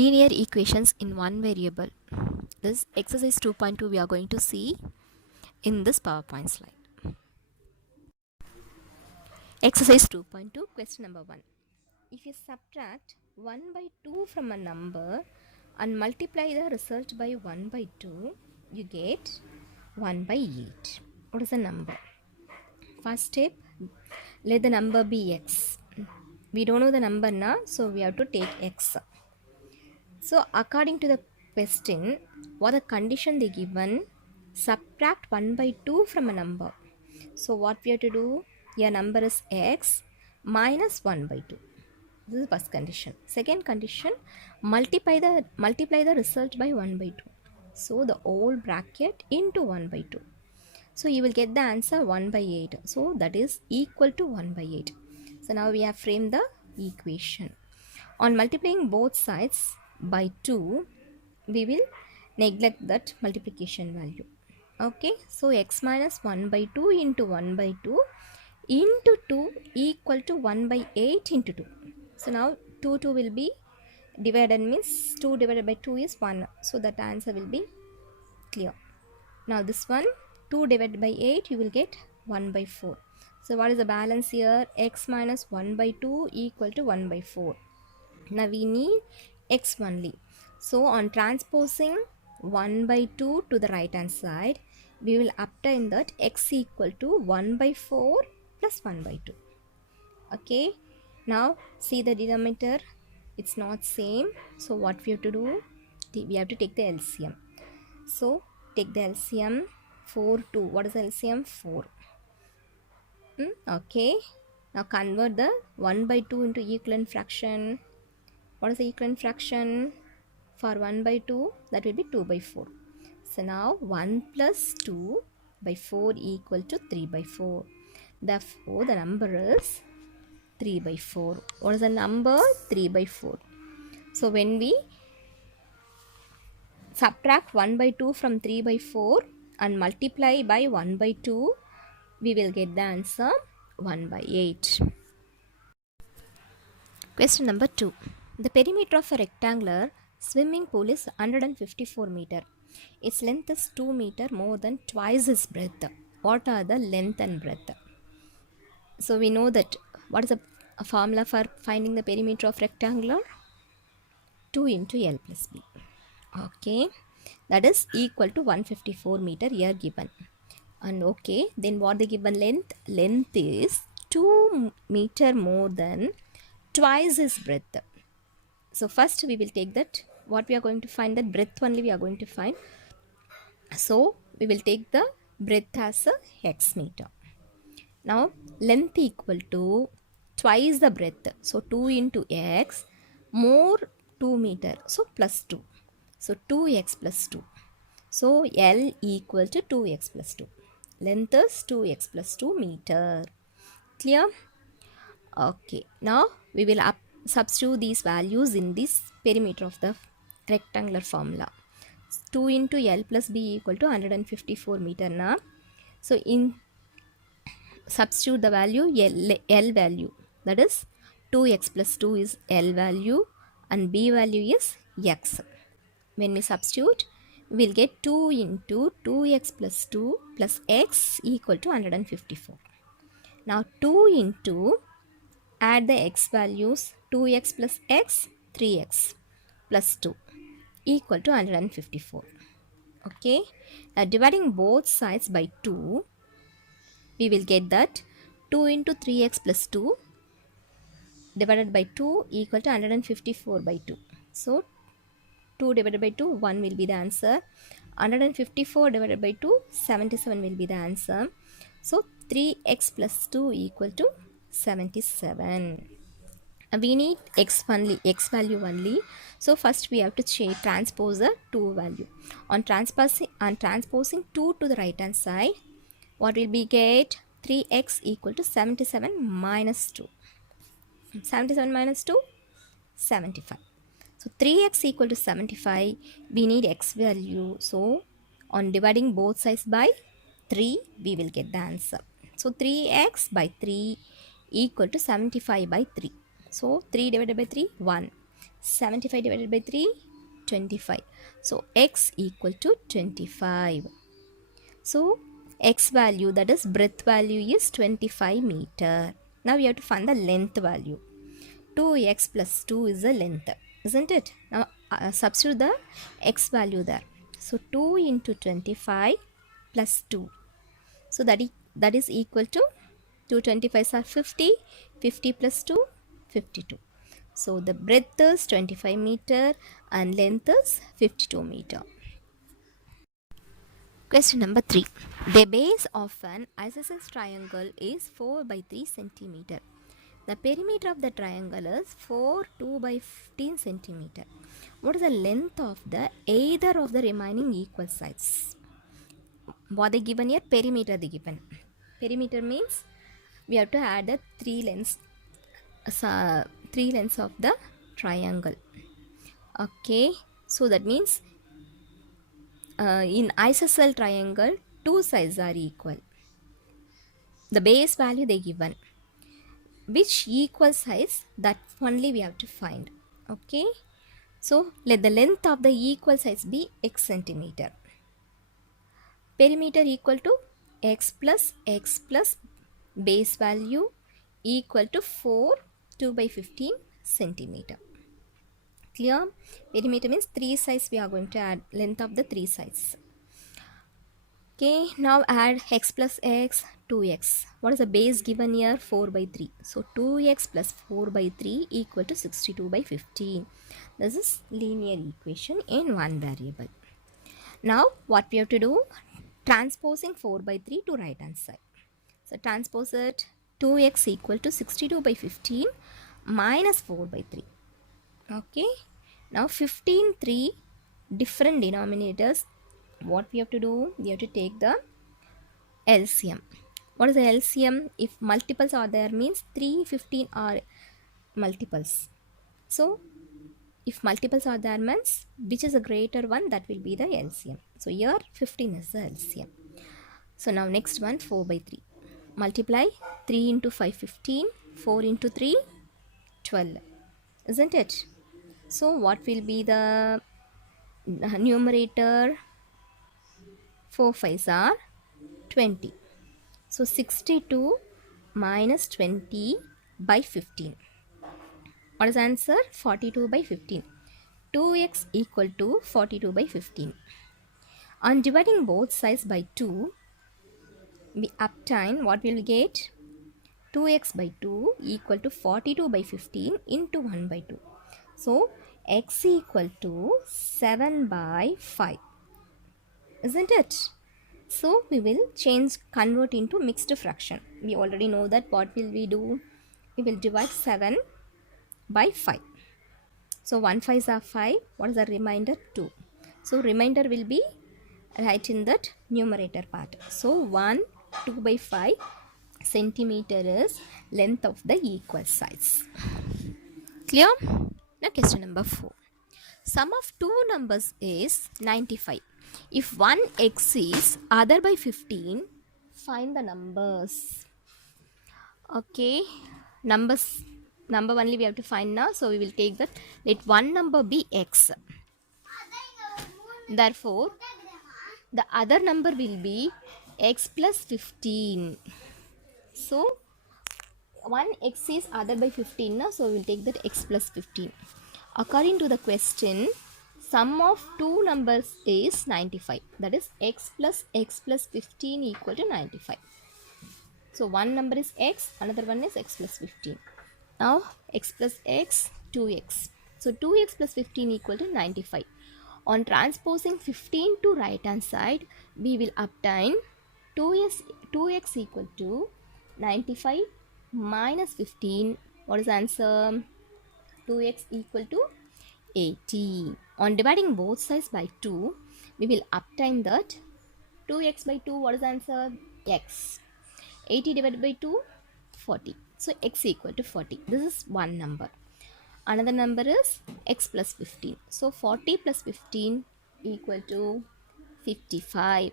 linear equations in one variable. This exercise 2.2 we are going to see in this PowerPoint slide. Exercise 2.2, question number 1. If you subtract 1 by 2 from a number and multiply the result by 1 by 2, you get 1 by 8. What is the number? First step, let the number be x. We don't know the number now, so we have to take x. So according to the question, what the condition they given, subtract 1 by 2 from a number. So what we have to do, your number is x minus 1 by 2. This is first condition. Second condition, multiply the result by 1 by 2. So the whole bracket into 1 by 2. So you will get the answer 1 by 8. So that is equal to 1 by 8. So now we have framed the equation. On multiplying both sides by 2, we will neglect that multiplication value. Okay, so x minus 1 by 2 into 1 by 2 into 2 equal to 1 by 8 into 2. So now 2 will be divided, means 2 divided by 2 is 1. So that answer will be clear. Now this one, 2 divided by 8, you will get 1 by 4. So what is the balance here? X minus 1 by 2 equal to 1 by 4. Now we need x only. So on transposing 1 by 2 to the right hand side, we will obtain that x equal to 1 by 4 plus 1 by 2. Okay. Now see the denominator. It's not same. So what we have to do? We have to take the LCM. So take the LCM. 4, 2. What is the LCM? 4. Okay. Now convert the 1 by 2 into equivalent fraction. What is the equivalent fraction? For 1 by 2, that will be 2 by 4. So now 1 plus 2 by 4 equal to 3 by 4. Therefore, the number is 3 by 4. What is the number? 3 by 4. So when we subtract 1 by 2 from 3 by 4 and multiply by 1 by 2, we will get the answer 1 by 8. Question number 2. The perimeter of a rectangular swimming pool is 154 meter. Its length is 2 meter, more than twice its breadth. What are the length and breadth? So we know that what is the formula for finding the perimeter of rectangular? 2 into L plus B. Okay, that is equal to 154 meter here given. And okay, then what the given length? Length is 2 meter more than twice its breadth. So first we will take that, what we are going to find, that breadth only we are going to find. So we will take the breadth as a x meter. Now length equal to twice the breadth. So 2 into x more 2 meter. So plus 2. So 2x plus 2. So L equal to 2x plus 2. Length is 2x plus 2 meter. Clear? Okay. Now we will substitute these values in this perimeter of the rectangular formula. 2 into L plus B equal to 154 meter now. So in substitute the value L value, that is 2x plus 2 is L value and B value is x. When we substitute, we will get 2 into 2x plus 2 plus x equal to 154. Now 2 into, add the x values, 2x plus x, 3x plus 2 equal to 154. Okay. Now dividing both sides by 2, we will get that 2 into 3x plus 2 divided by 2 equal to 154 by 2. So 2 divided by 2, 1 will be the answer. 154 divided by 2, 77 will be the answer. So 3x plus 2 equal to 77. We need x value only. So first we have to transpose the 2 value. On transposing 2 to the right hand side, what will we get? 3x equal to 77 minus 2. 77 minus 2, 75. So 3x equal to 75, we need x value. So on dividing both sides by 3, we will get the answer. So 3x by 3 equal to 75 by 3. So 3 divided by 3, 1. 75 divided by 3, 25. So x equal to 25. So x value, that is breadth value, is 25 meter. Now we have to find the length value. 2x plus 2 is the length, isn't it? Now substitute the x value there. So 2 into 25 plus 2. So that is equal to 225s are 50. 50 plus 2, 52. So the breadth is 25 meter and length is 52 meter. Question number 3. The base of an isosceles triangle is 4 by 3 centimeter. The perimeter of the triangle is 4, 2 by 15 centimeter. What is the length of the either of the remaining equal sides? What they given here? Perimeter they given. Perimeter means we have to add the three lengths of the triangle. Okay, so that means in isosceles triangle, two sides are equal. The base value they given. Which equal size, that only we have to find. Okay, so let the length of the equal sides be x centimeter. Perimeter equal to x plus base value equal to 4, 2 by 15 centimeter. Clear? Perimeter means three sides we are going to add, length of the three sides. Okay, now add x plus x, 2x. What is the base given here? 4 by 3. So 2x plus 4 by 3 equal to 62 by 15. This is linear equation in one variable. Now what we have to do? Transposing 4 by 3 to right hand side. So transpose it. 2x equal to 62 by 15 minus 4 by 3. Okay. Now 15, 3 different denominators. What we have to do? We have to take the LCM. What is the LCM? If multiples are there means 3, 15 are multiples. So if multiples are there means which is a greater one, that will be the LCM. So here 15 is the LCM. So now next one, 4 by 3. Multiply 3 into 5, 15. 4 into 3, 12. Isn't it? So what will be the numerator? 4 5s are 20. So 62 minus 20 by 15. What is the answer? 42 by 15. 2x equal to 42 by 15. On dividing both sides by 2, we obtain what we will get? 2x by 2 equal to 42 by 15 into 1 by 2. So x equal to 7 by 5. Isn't it? So we will convert into mixed fraction. We already know that. What will we do? We will divide 7 by 5. So 1 5s are 5. What is the remainder? 2. So remainder will be right in that numerator part. So 1, 2 by 5 centimeter is length of the equal sides. Clear? Now question number 4. Sum of two numbers is 95. If one exceeds other by 15, find the numbers. Okay, number only we have to find now. So we will take that. Let one number be x. Therefore, the other number will be x plus 15. So 1x is other by 15 now, so we will take that x plus 15. According to the question, sum of two numbers is 95. That is x plus 15 equal to 95. So one number is x, another one is x plus 15. Now x plus x, 2x. So 2x plus 15 equal to 95. On transposing 15 to right hand side, we will obtain 2x equal to 95 minus 15. What is the answer? 2x equal to 80. On dividing both sides by 2, we will obtain that 2x by 2. What is the answer? X. 80 divided by 2, 40. So x equal to 40. This is one number. Another number is x plus 15. So 40 plus 15 equal to 55.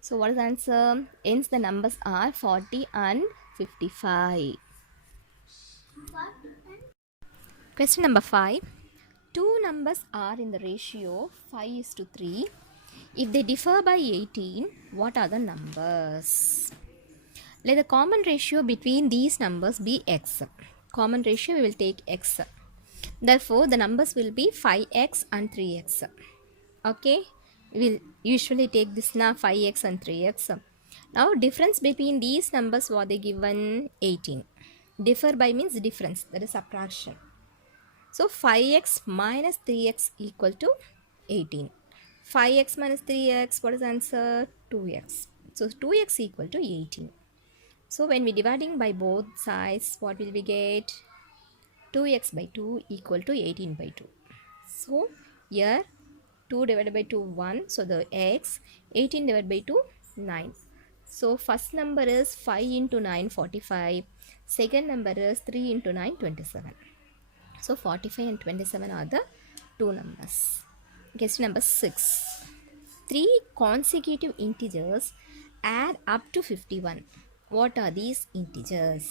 So what is the answer? Hence the numbers are 40 and 55. Question number 5. numbers are in the ratio 5 is to 3. If they differ by 18, what are the numbers? Let the common ratio between these numbers be x. Common ratio we will take x. Therefore, the numbers will be 5x and 3x. Okay, we will usually take this now 5x and 3x. Now, difference between these numbers what they given 18. Differ by means difference, that is subtraction. So 5x minus 3x equal to 18. 5x minus 3x, what is the answer? 2x. So 2x equal to 18. So when we dividing by both sides, what will we get? 2x by 2 equal to 18 by 2. So here 2 divided by 2 1. So the x, 18 divided by 2 9. So first number is 5 into 9 45. Second number is 3 into 9 27. So 45 and 27 are the two numbers. Question number 6. Three consecutive integers add up to 51. What are these integers?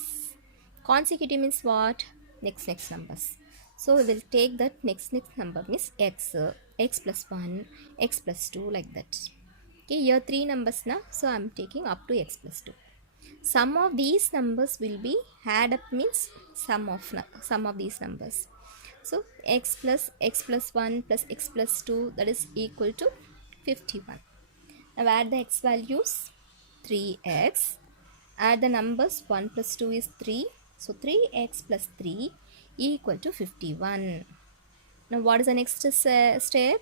Consecutive means what? Next numbers. So we will take that next number means x plus 1, x plus 2 like that. Okay, here three numbers now. So I am taking up to x plus 2. Sum of these numbers will be add up means sum of these numbers. So x plus 1 plus x plus 2, that is equal to 51. Now add the x values, 3x. Add the numbers, 1 plus 2 is 3. So 3x plus 3 equal to 51. Now what is the next step?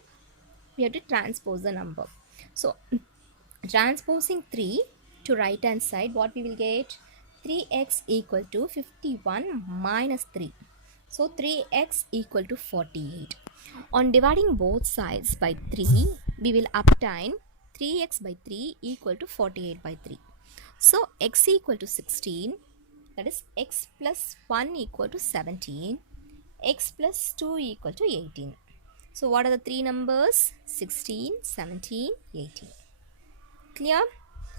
We have to transpose the number. So transposing 3 to right hand side, what we will get? 3x equal to 51 minus 3. So 3x equal to 48. On dividing both sides by 3, we will obtain 3x by 3 equal to 48 by 3. So x equal to 16, that is x plus 1 equal to 17, x plus 2 equal to 18. So what are the three numbers? 16, 17, 18. Clear?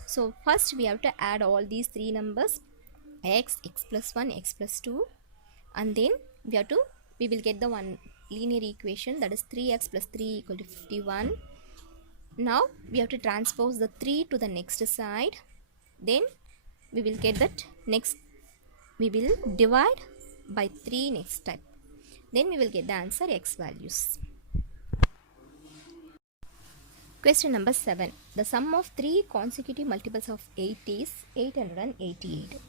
So first we have to add all these three numbers, x plus 1, x plus 2, and then we will get the one linear equation, that is 3x plus 3 equal to 51. Now we have to transpose the 3 to the next side, then we will get that next, we will divide by 3 next step, then we will get the answer x values. Question number 7. The sum of three consecutive multiples of 8 is 888.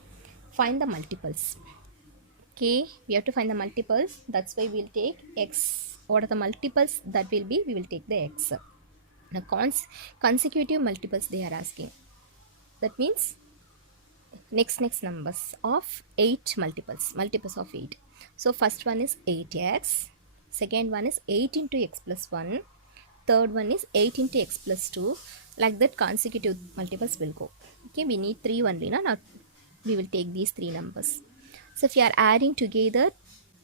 Find the multiples. Okay, we have to find the multiples. That's why we'll take x. What are the multiples that will be? We will take the x. Now consecutive multiples they are asking. That means next numbers of 8 multiples of 8. So first one is 8x. Second one is 8 into x plus 1. Third one is 8 into x plus 2. Like that consecutive multiples will go. Okay, we need 3 only. Now we will take these three numbers. So if you are adding together,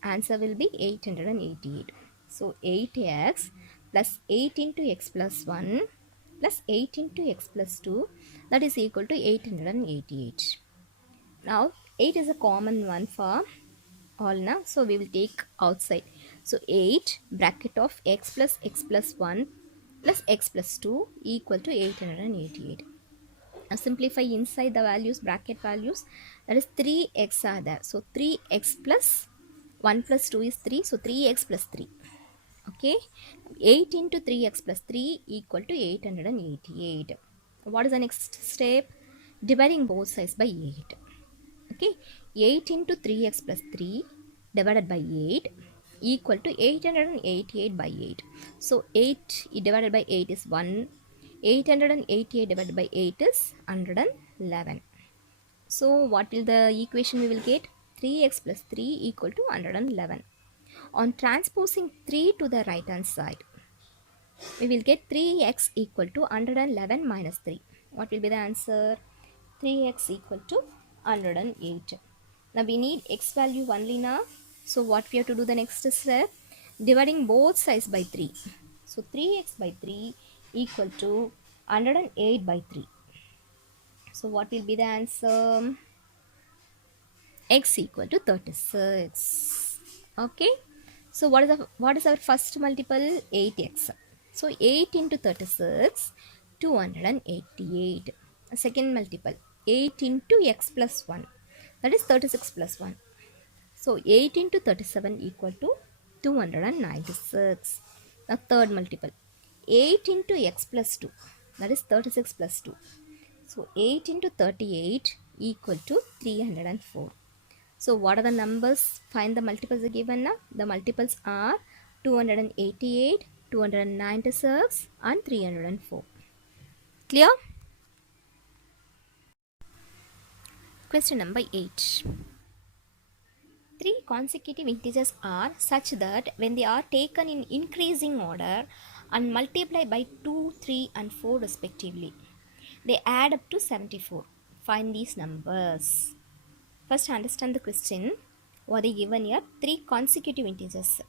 answer will be 888. So 8x plus 8 into x plus 1 plus 8 into x plus 2, that is equal to 888. Now 8 is a common one for all now. So we will take outside. So 8 bracket of x plus 1 plus x plus 2 equal to 888. Now simplify inside the values, bracket values, that is 3x are there. So 3x plus 1 plus 2 is 3. So 3x plus 3. Okay. 8 into 3x plus 3 equal to 888. What is the next step? Dividing both sides by 8. Okay. 8 into 3x plus 3 divided by 8 equal to 888 by 8. So 8 divided by 8 is 1. 888 divided by 8 is 111. So what will the equation we will get? 3x plus 3 equal to 111. On transposing 3 to the right hand side, we will get 3x equal to 111 minus 3. What will be the answer? 3x equal to 108. Now we need x value only now. So what we have to do the next step? Dividing both sides by 3. So 3x by 3 equal to 108 by 3. So what will be the answer? X equal to 36. Okay. So what is our first multiple? 8x. So 8 into 36, 288. Second multiple, 8 into x plus 1, that is 36 plus 1. So 8 into 37 equal to 296. Now third multiple, 8 into x plus 2, that is 36 plus 2. So 8 into 38 equal to 304. So what are the numbers? Find the multiples given now. The multiples are 288, 296 and 304. Clear? Question number 8. Three consecutive integers are such that when they are taken in increasing order and multiplied by 2, 3 and 4 respectively, they add up to 74. Find these numbers. First understand the question. What they given here? Three consecutive integers.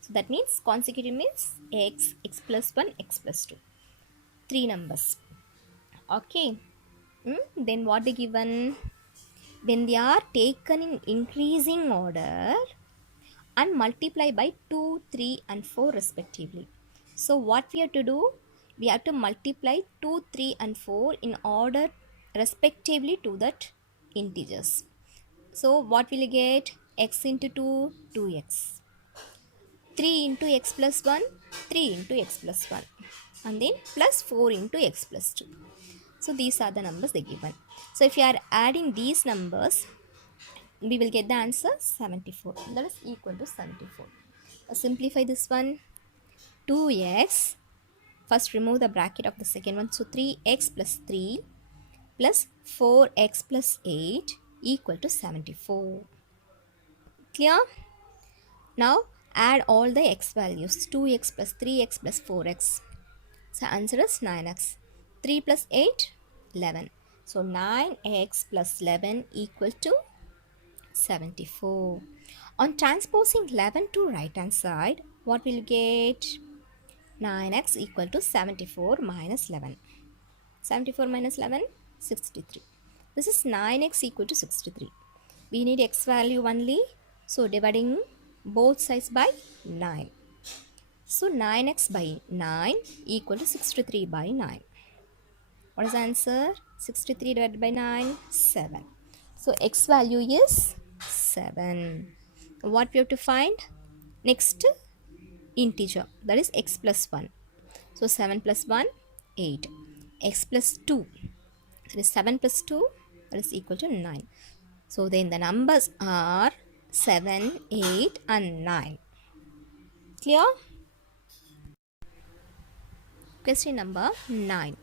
So that means consecutive means x plus 1, x plus 2. Three numbers. Okay. Then what they given? When they are taken in increasing order and multiply by 2, 3 and 4 respectively. So what we have to do? We have to multiply 2, 3 and 4 in order respectively to that integers. So what will you get? X into 2, 2x. 3 into x plus 1, 3 into x plus 1. And then plus 4 into x plus 2. So these are the numbers they given. So if you are adding these numbers, we will get the answer 74. That is equal to 74. Simplify this one. 2x. First remove the bracket of the second one. So 3x plus 3 plus 4x plus 8 equal to 74. Clear? Now add all the x values. 2x plus 3x plus 4x. So answer is 9x. 3 plus 8, 11. So 9x plus 11 equal to 74. On transposing 11 to right hand side, what will you get? 9x equal to 74 minus 11. 74 minus 11, 63. This is 9x equal to 63. We need x value only. So dividing both sides by 9. So 9x by 9 equal to 63 by 9. What is the answer? 63 divided by 9, 7. So x value is 7. What we have to find? Next integer, that is x plus 1. So 7 plus 1, 8. X plus 2, that is 7 plus 2, that is equal to 9. So then the numbers are 7, 8 and 9. Clear? Question number 9.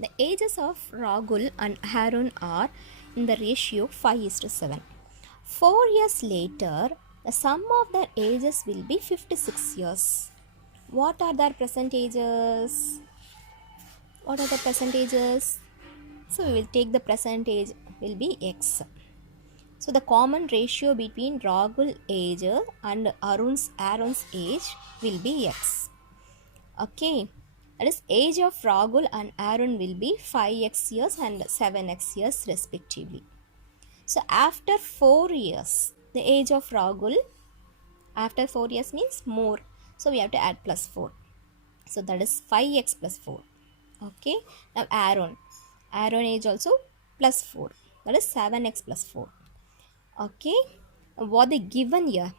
The ages of Rahul and Harun are in the ratio 5:7. 4 years later, the sum of their ages will be 56 years. What are their percentages? What are the percentages? So we will take the percentage will be x. So the common ratio between Rahul age and Aaron's age will be x. Okay. That is age of Rahul and Aaron will be 5x years and 7x years respectively. So after 4 years, the age of Rahul, after 4 years means more. So we have to add plus 4. So that is 5x plus 4. Okay. Now Aaron age also plus 4. That is 7x plus 4. Okay. What they given here?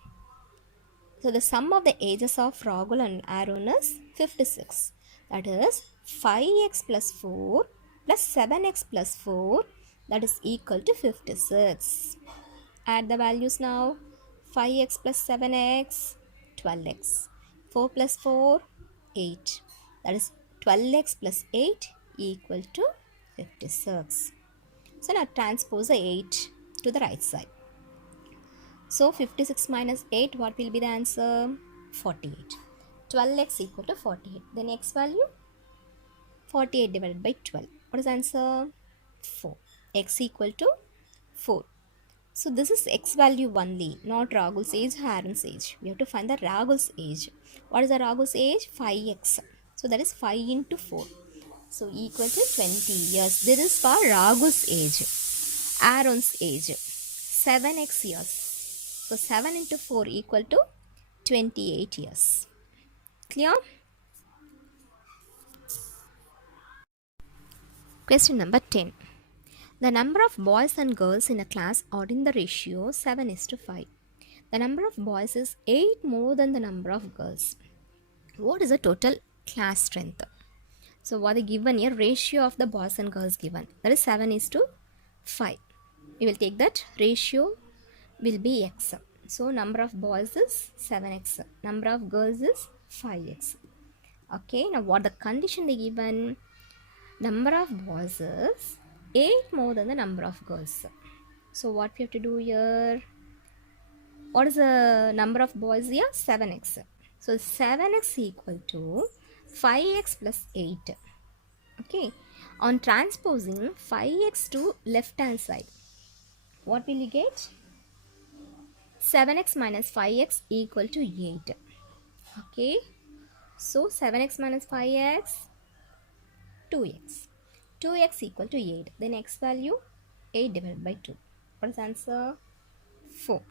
So the sum of the ages of Rahul and Aaron is 56. That is 5x plus 4 plus 7x plus 4, that is equal to 56. Add the values now. 5x plus 7x, 12x. 4 plus 4, 8. That is 12x plus 8 equal to 56. So now transpose the 8 to the right side. So 56 minus 8, what will be the answer? 48. 12x equal to 48. Then x value? 48 divided by 12. What is the answer? 4. X equal to 4. So this is x value only, not Rahul's age, Harun's age. We have to find the Rahul's age. What is the Rahul's age? 5x. So that is 5 into 4. So equal to 20 years. This is for Rahul's age. Aaron's age 7x years. So 7 into 4 equal to 28 years. Clear? Question number 10. The number of boys and girls in a class are in the ratio 7:5. The number of boys is 8 more than the number of girls. What is the total class strength? So what is given here, ratio of the boys and girls given, that is 7:5. We will take that ratio will be x. So number of boys is 7x, number of girls is 5x. Okay, now what the condition they given? Number of boys is 8 more than the number of girls. So what we have to do here? What is the number of boys here? 7x. So 7x equal to 5x plus 8. Okay, on transposing 5x to left hand side, what will you get? 7x minus 5x equal to 8. Okay, so 7x minus 5x, 2x. 2x equal to 8. Then x value 8 divided by 2. What is the answer? 4.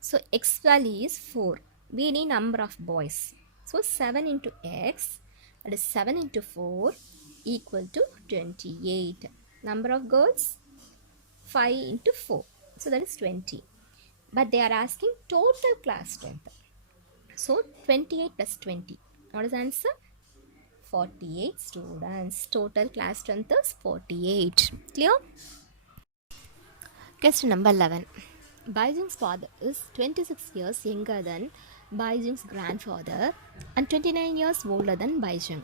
So x value is 4. We need number of boys. So 7 into x, that is 7 into 4 equal to 28. Number of girls, 5 into 4. So that is 20. But they are asking total class strength. So 28 plus 20. What is the answer? 48 students. Total class strength is 48. Clear? Question number 11. Baijing's father is 26 years younger than Baijing's grandfather and 29 years older than Baijing.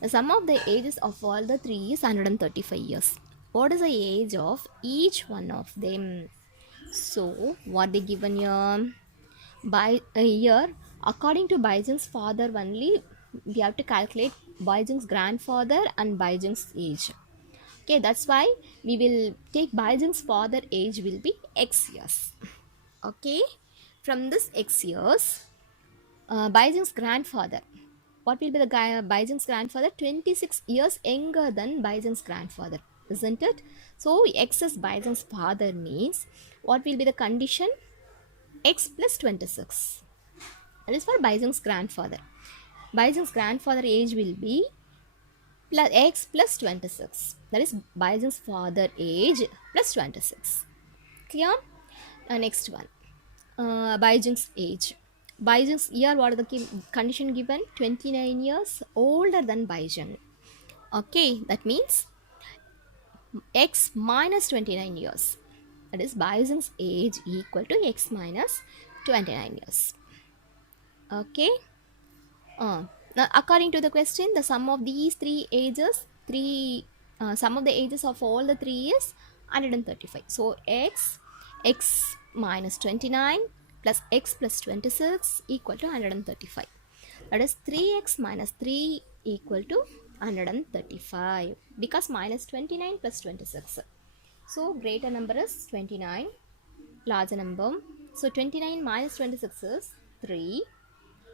The sum of the ages of all the three is 135 years. What is the age of each one of them? So, what they given here? By a year, according to Baijing's father only, we have to calculate Baijing's grandfather and Baijing's age. Okay, that's why we will take Baijing's father age will be x years. Okay, from this x years, Baijing's grandfather, what will be the Baijing's grandfather? 26 years younger than Baijing's grandfather, isn't it? So x is Baijing's father means what will be the condition? X plus 26. That is for Baijing's grandfather. Baijing's grandfather age will be plus x plus 26. That is Baijing's father age plus 26. Clear? Next one. Baijing's age. Baijing's year, what are the condition given? 29 years older than Baijing. Okay, that means x minus 29 years. That is Baijing's age equal to x minus 29 years. Okay. Now, according to the question, the sum of these three ages, sum of the ages of all the three is 135. So x minus 29 plus x plus 26 equal to 135. That is 3x minus 3 equal to 135 because minus 29 plus 26. So greater number is 29, larger number. So 29 minus 26 is 3.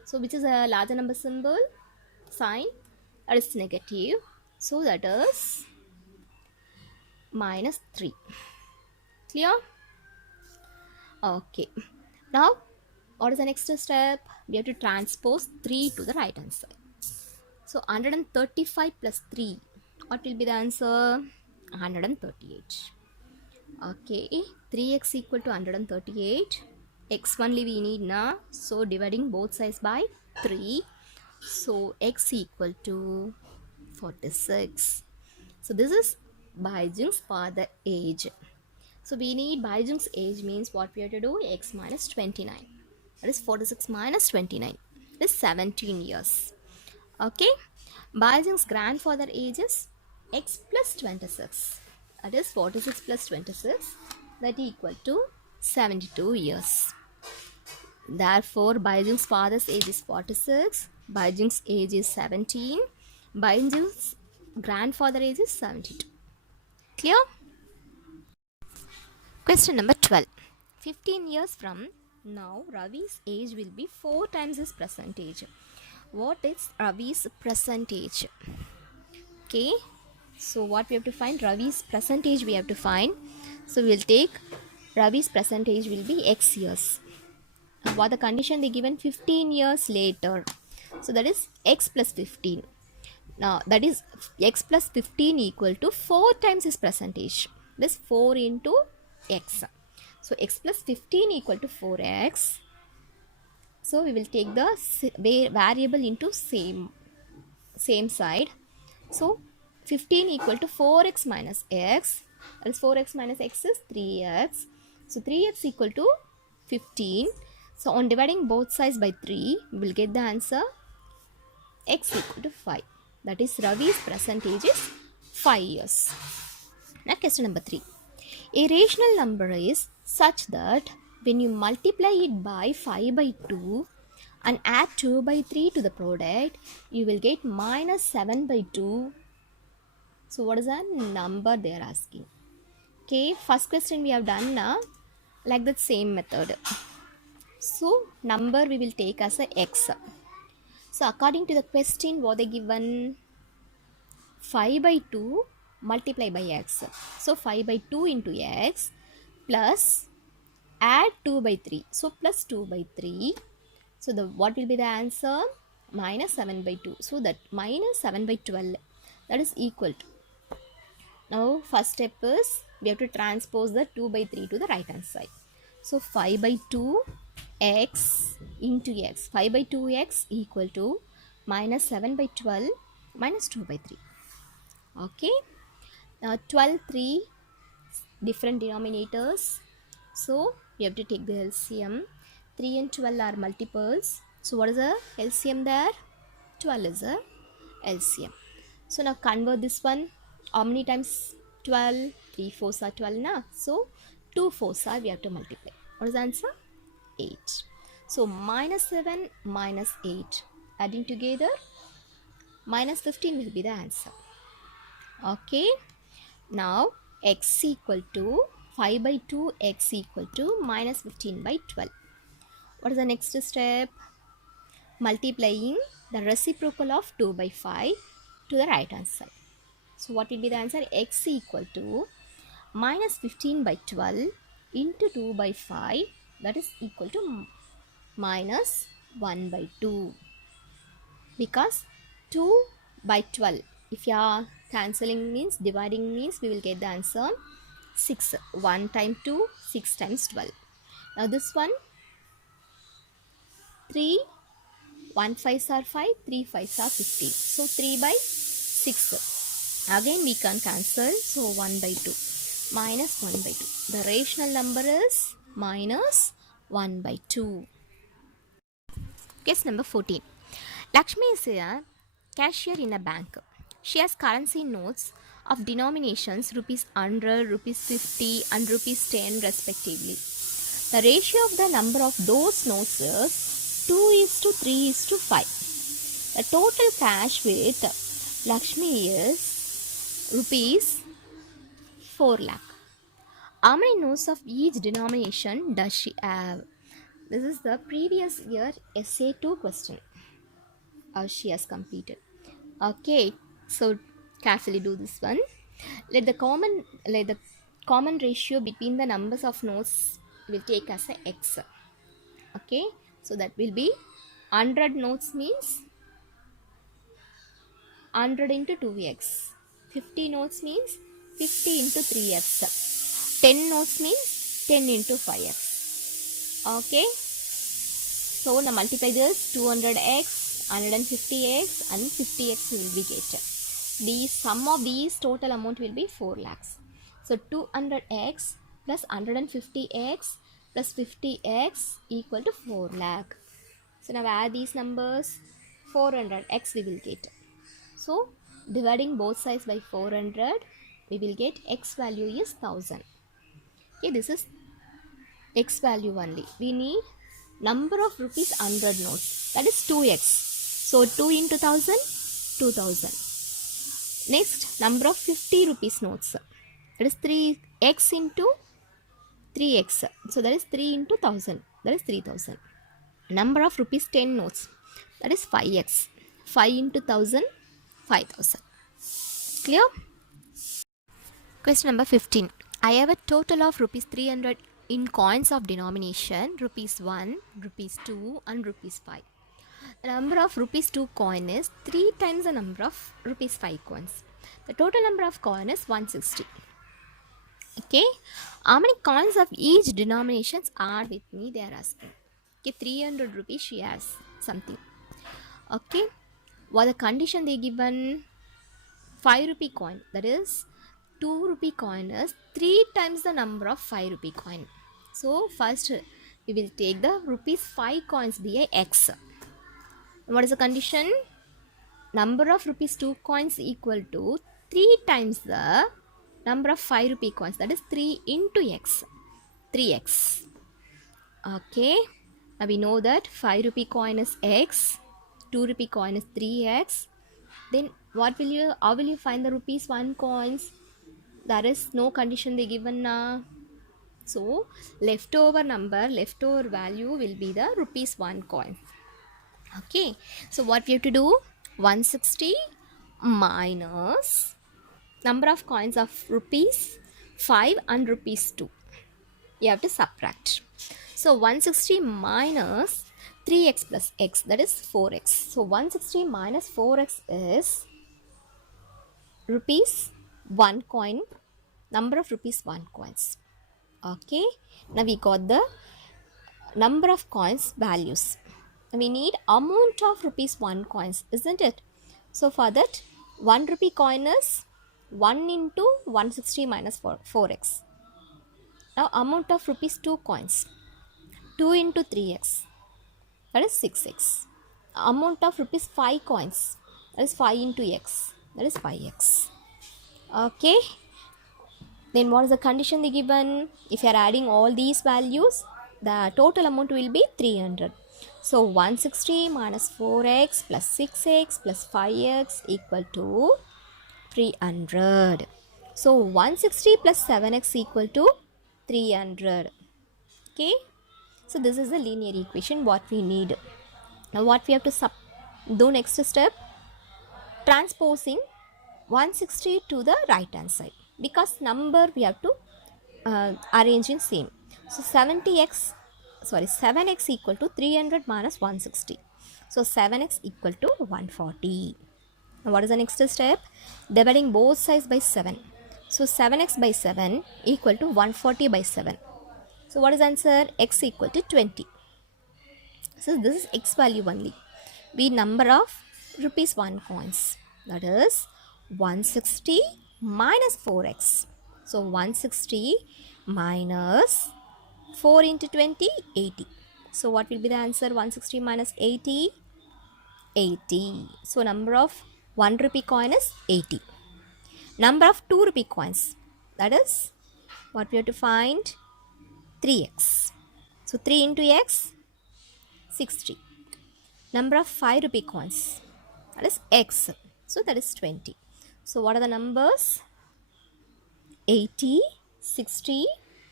So which is a larger number symbol? Sign, that is negative. So that is minus 3. Clear? Okay. Now, what is the next step? We have to transpose 3 to the right hand side. So 135 plus 3. What will be the answer? 138. Okay. 3x equal to 138. X only we need now. So dividing both sides by 3. So x equal to 46. So this is Baijing's father age. So we need Baijing's age means what we have to do? X minus 29. That is 46 minus 29. That is 17 years. Okay. Baijing's grandfather age is x plus 26. That is 46 plus 26. That equal to 72 years. Therefore, Baijing's father's age is 46. Baijing's age is 17. Baijing's grandfather age is 72. Clear? Question number 12. 15 years from now, Ravi's age will be 4 times his present age. What is Ravi's present age? Okay. So what we have to find? Ravi's present age we have to find. So we will take Ravi's present age will be x years. what the condition they given 15 years later. So that is x plus 15. Now that is x plus 15 equal to 4 times his percentage. This 4 into x. So x plus 15 equal to 4x. So we will take the variable into same side. So 15 equal to 4x minus x. That is 4x minus x is 3x. So 3x equal to 15. So on dividing both sides by 3, we will get the answer x equal to 5. That is Ravi's percentage is 5 years. Now question number 3. A rational number is such that when you multiply it by 5 by 2 and add 2 by 3 to the product, you will get minus 7 by 2. So what is the number they are asking? Okay, first question we have done now, like that same method. So number we will take as a x. So according to the question what they given, 5 by 2 multiply by x. So 5 by 2 into x plus add 2 by 3. So plus 2 by 3. So the what will be the answer? Minus 7 by 2. So that minus 7 by 12, that is equal to. Now first step is we have to transpose the 2 by 3 to the right hand side. So 5 by 2 x into x. 5 by 2x equal to minus 7 by 12 minus 2 by 3. Okay. Now 12, 3 different denominators. So we have to take the LCM. 3 and 12 are multiples. So what is the LCM there? 12 is the LCM. So now convert this one. How many times 12? 3 4s are 12 na. So 2 4s are we have to multiply. What is the answer? 8. So minus 7 minus 8. Adding together, minus 15 will be the answer. Okay. Now x equal to 5 by 2 x equal to minus 15 by 12. What is the next step? Multiplying the reciprocal of 2 by 5 to the right hand side. So what will be the answer? X equal to minus 15 by 12 into 2 by 5, that is equal to minus 1 by 2. Because 2 by 12, if you are cancelling means dividing means we will get the answer 6. 1 times 2, 6 times 12. Now this one 3, 1 5s are 5, 3 5s are 15. So 3 by 6. Again we can cancel. So 1 by 2 minus 1 by 2. The rational number is minus 1 by 2. Case number 14. Lakshmi is a cashier in a bank. She has currency notes of denominations rupees 100, rupees 50 and rupees 10 respectively. The ratio of the number of those notes is 2:3:5. The total cash with Lakshmi is rupees 4 lakh. How many notes of each denomination does she have? This is the previous year essay 2 question she has completed. Okay, so carefully do this one. Let the common ratio between the numbers of notes will take as a x. Okay, so that will be 100 notes means 100 into 2x. 50 notes means 50 into 3x. 10 notes means 10 into 5x. Okay. So now multiply this 200x, 150x and 50x will be get. The sum of these total amount will be 4 lakhs. So 200x plus 150x plus 50x equal to 4 lakh. So now add these numbers. 400x we will get. So dividing both sides by 400, we will get x value is 1000. Okay, this is x value only. We need number of rupees 100 notes, that is 2x. So 2 into 1000, 2000. Next, number of 50 rupees notes, that is 3x into 3x. So that is 3 into 1000, that is 3000. Number of rupees 10 notes, that is 5x. 5 into 1000, 5000. Clear? Question number 15. I have a total of rupees 300 in coins of denomination rupees 1, rupees 2 and rupees 5. The number of rupees 2 coin is 3 times the number of rupees 5 coins. The total number of coin is 160. Okay, how many coins of each denominations are with me, they are asking. Okay, 300 rupees she has something. Okay, what the condition they given? 5 rupee coin, that is 2 rupee coin is 3 times the number of 5 rupee coin. So first we will take the rupees 5 coins be a x. What is the condition? Number of rupees 2 coins equal to 3 times the number of 5 rupee coins, that is 3 into x, 3x. Okay, now we know that 5 rupee coin is x, 2 rupee coin is 3x. Then what will you, how will you find the rupees 1 coins? There is no condition they given now. So leftover number, leftover value will be the rupees 1 coin. Okay, so what we have to do? 160 minus number of coins of rupees 5 and rupees 2. You have to subtract. So 160 minus 3x plus x, that is 4x. So 160 minus 4x is rupees 1 coin, number of rupees 1 coins. Okay, now we got the number of coins values. We need amount of rupees 1 coins, isn't it? So for that, 1 rupee coin is 1 into 160 minus 4x. Now amount of rupees 2 coins, 2 into 3x, that is 6x. Amount of rupees 5 coins, that is 5 into x, that is 5x. Okay, then what is the condition they given? If you are adding all these values, the total amount will be 300. So 160 minus 4x plus 6x plus 5x equal to 300. So 160 plus 7x equal to 300. Okay, so this is the linear equation what we need. Now what we have to do next step? Transposing 160 to the right hand side, because number we have to arrange in same. So 7x equal to 300 minus 160. So 7x equal to 140. Now what is the next step? Dividing both sides by 7. So 7x by 7 equal to 140 by 7. So what is the answer? X equal to 20. So this is x value only. We number of rupees 1 coins, that is 160 minus 4x. So 160 minus 4 into 20, 80. So what will be the answer? 160 minus 80, 80. So number of 1 rupee coin is 80. Number of 2 rupee coins, that is what we have to find? 3x. So 3 into x, 60. Number of 5 rupee coins, that is x. So that is 20. So what are the numbers? 80, 60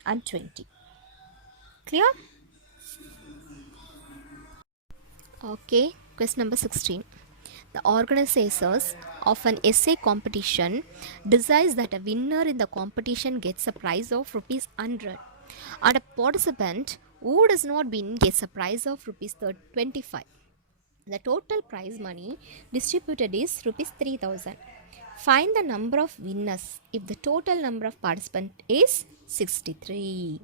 and 20. Clear? Okay, question number 16. The organizers of an essay competition decides that a winner in the competition gets a prize of rupees 100 and a participant who does not win gets a prize of rupees 25. The total prize money distributed is rupees 3000. Find the number of winners if the total number of participants is 63.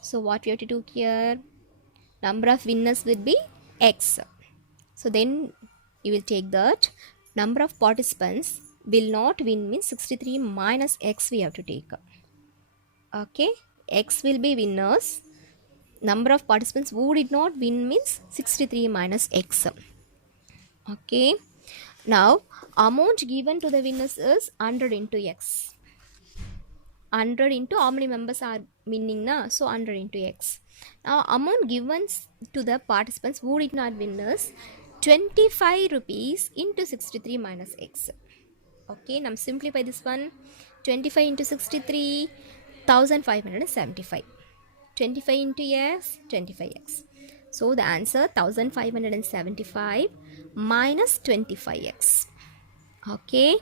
So what we have to do here? Number of winners will be x. So then you will take that number of participants will not win means 63 minus x we have to take. Okay, x will be winners. Number of participants who did not win means 63 minus x. Okay, now amount given to the winners is 100 into x. 100 into how many members are winning na? So 100 into x. Now amount given to the participants who did not win is 25 rupees into 63 minus x. Okay, now simplify this one. 25 into 63, 1575. 25 into x, 25x. So the answer 1575 minus 25x. Okay,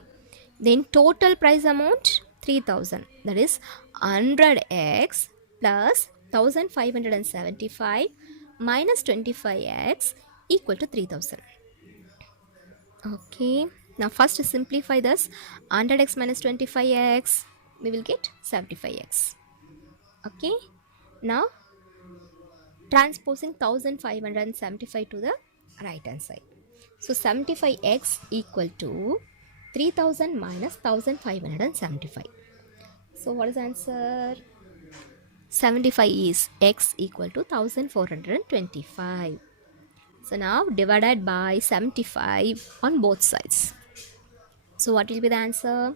then total prize amount 3000, that is 100x plus 1575 minus 25x equal to 3000. Okay, now first simplify this. 100x minus 25x, we will get 75x. Okay, now transposing 1575 to the right hand side. So 75x equal to 3000 minus 1575. So what is the answer? 75 is x equal to 1425. So now divided by 75 on both sides. So what will be the answer?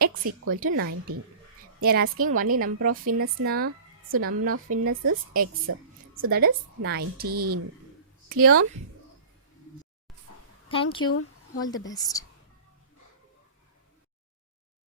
X equal to 19. They are asking only number of winners now. So number of winners is x. So that is 19. Clear? Thank you. All the best.